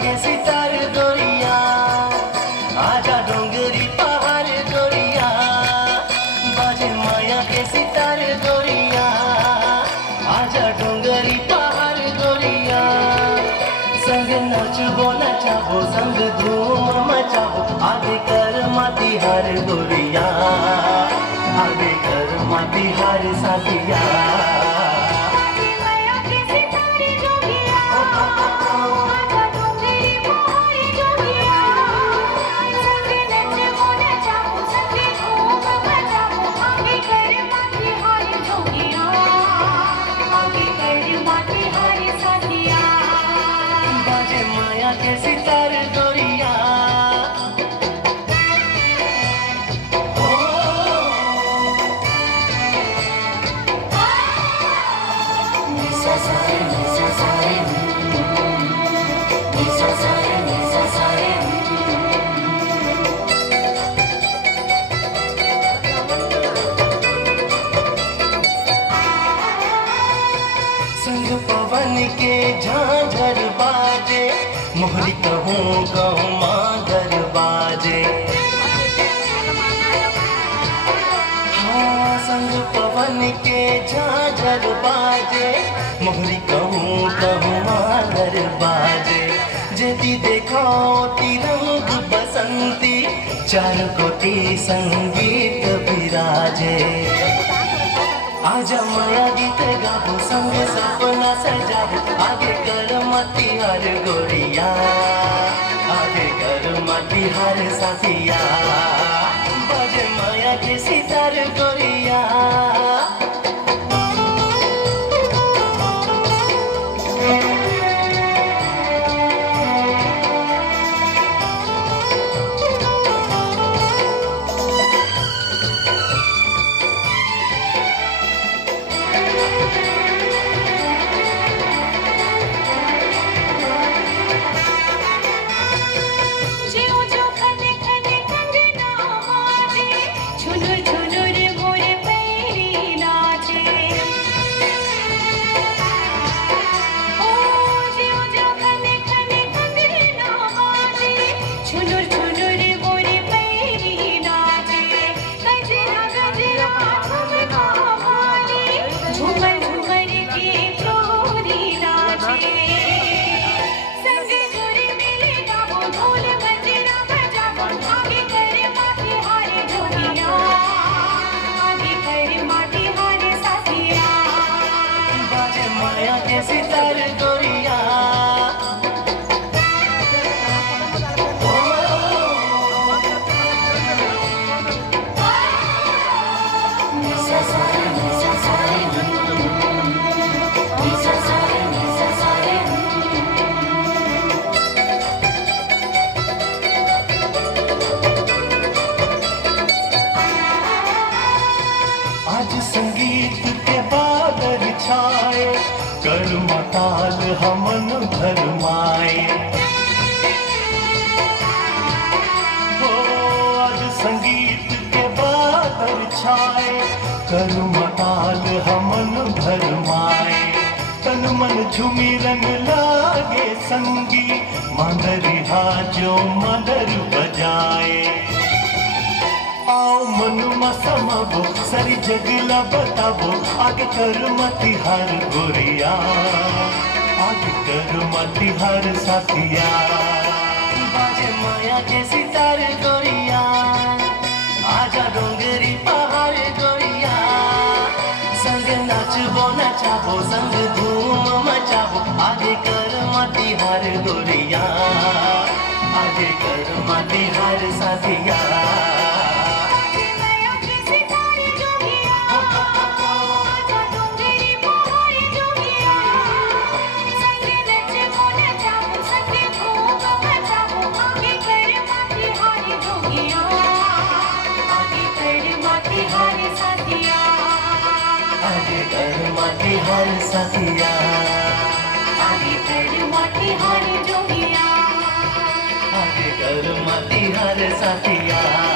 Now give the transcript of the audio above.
के सितार गोरिया, आजा डोंगरी पहाड़ गोरिया, बाजे माया के सितार गोरिया, आजा डोंगरी पहाड़ गोरिया। संग नचबो नचाबो संग धूम मचाबो, आगे कर माती हार गोरिया, आगे कर माती हार साथिया। माया के सितार गोरिया, निसा सारे निसा सारे निसा सारे निसा सारे। संग पवन के झांझर बाजे, मोहरी कहूँ कहूँ मांगर बाजे। हाँ संग पवन के झांझर बाजे, मोहरी कहूँ कहूँ मांगर बाजे। जेती देखो तिरंग बसंती, चार कोटि संगीत विराजे। आजा माया गीत गाबो संग सपना सजाबो, आगे कर मती हार गोरिया, आगे कर मती हार साथिया। बाजे माया के सितार गोरिया, माया के सितार गोरिया, निसा सारे निसा सारे निसा सारे निसा सारे। आज संगीत के बादल छाए, करुणा ताल हमन भरमाए। हो आज संगीत के बादल छाए, करुणा ताल हमन भरमाए। तन मन झूमी रंग लागे संगी, मांदरिहा जो मदर बजाए। आओ मन मसमबो सरी जगला बताबो, आगे कर मती हार गोरिया, आगे कर मती हार साथिया। बाजे माया के सितार गोरिया, आजा डोंगरी पहाड़ गोरिया, संग नाचबो नचाबो संग धूम मचाबो, आगे कर मती हार गोरिया, आगे कर मती हार साथिया। आगे कर माती हार साथिया, आगे कर माती हार जोगिया, आगे कर माती हार साथिया।